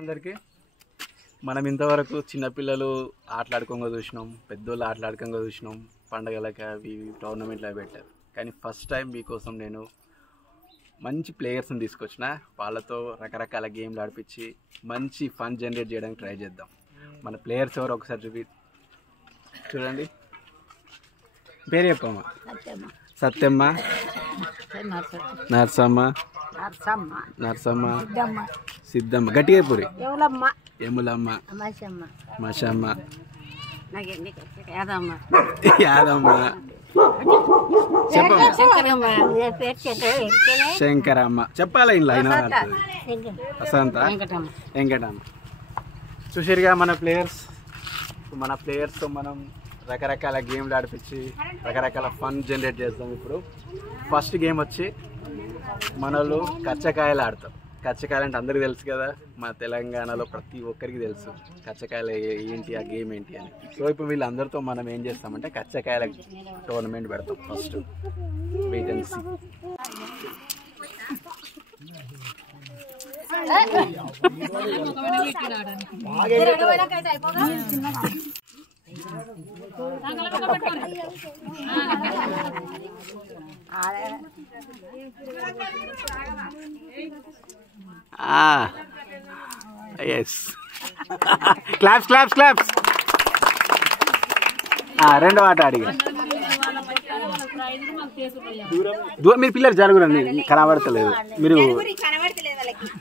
అందరికీ మనం ఇంతవరకు చిన్నపిల్లలు ఆటలాడుకోగా చూసినాం, పెద్దోళ్ళు ఆటలాడుకోగా చూసినాం, పండగలకి అవి టోర్నమెంట్లు పెట్టారు. కానీ ఫస్ట్ టైం మీకోసం నేను మంచి ప్లేయర్స్ని తీసుకొచ్చిన, వాళ్ళతో రకరకాల గేమ్లు ఆడిపించి మంచి ఫన్ జనరేట్ చేయడానికి ట్రై చేద్దాం. మన ప్లేయర్స్ ఎవరు ఒకసారి చూడండి. పేరు చెప్పమ్మా. సత్యమ్మ, నర్సమ్మ, సిద్ధమ్మ, గట్టిగా పూరి, ఎములమ్మ, మషమ్మ, యాదమ్మ, శంకరమ్మ. చెప్పాలా ఇలా అయినా వసంత, వెంకటమ్మ. చూసిరుగా మన ప్లేయర్స్తో మనం రకరకాల గేమ్లు ఆడిపించి రకరకాల ఫన్ జనరేట్ చేస్తాం. ఇప్పుడు ఫస్ట్ గేమ్ వచ్చి మనలు కచ్చకాయలు ఆడతాం. కచ్చకాయలు అంటే అందరికీ తెలుసు కదా, మన తెలంగాణలో ప్రతి ఒక్కరికి తెలుసు కచ్చకాయలు ఏంటి, ఆ గేమ్ ఏంటి అని. సో ఇప్పుడు వీళ్ళందరితో మనం ఏం చేస్తామంటే కచ్చకాయల టోర్నమెంట్ పెడతాం. First wait and see. Yes, claps claps claps. రెండో ఆట అడిగా మీరు పిల్లలు జరుగురండి, కనబడతలేదు, మీరు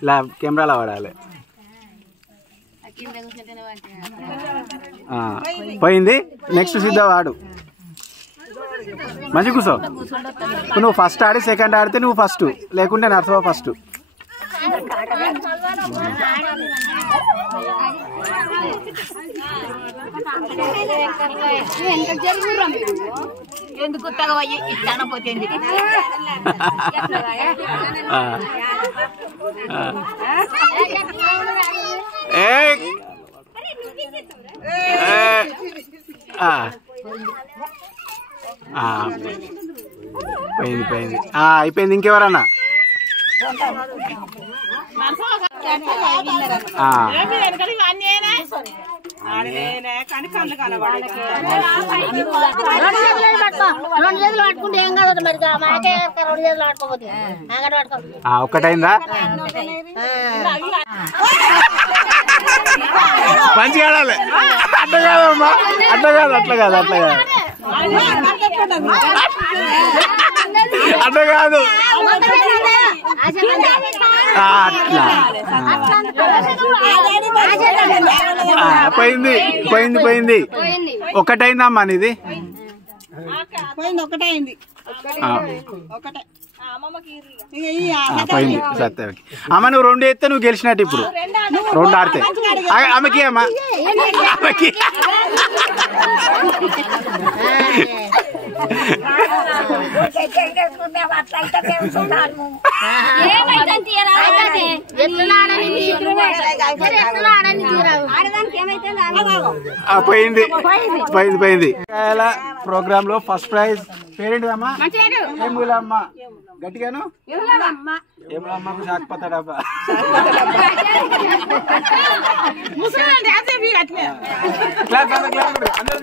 ఇలా కెమెరాలో వాడాలి. పోయింది. నెక్స్ట్ సిద్ధ వాడు, మంచి కూర్చో. నువ్వు ఫస్ట్ ఆడి సెకండ్ ఆడితే నువ్వు ఫస్ట్, లేకుంటే నర్సవ ఫస్ట్. ఎందుకు పోయింది పోయింది, అయిపోయింది. ఇంకెవరన్నా ఒక్కటైందా? మంచిగా ఆడాలి. అట్లా కాదమ్మా, అట్లా కాదు, అట్లా కాదు, అట్లా కాదు, అట్లా కాదు, అట్లా. పోయింది పోయింది పోయింది. ఒకటైందమ్మా నీది. పోయింది సత్యకి. అమ్మ నువ్వు రెండు ఎత్తే నువ్వు గెలిచినట్టు. ఇప్పుడు రెండు ఆడితే ఆమెకి అమ్మా, ఆమెకి పోయింది పోయింది పోయింది. ప్రోగ్రామ్ లో ఫస్ట్ ప్రైజ్ పేరేంటిదమ్మా? ఏములమ్మ. గట్టిగాను ఏములమ్మకు సాకపోతాడబ్బా. అందరూ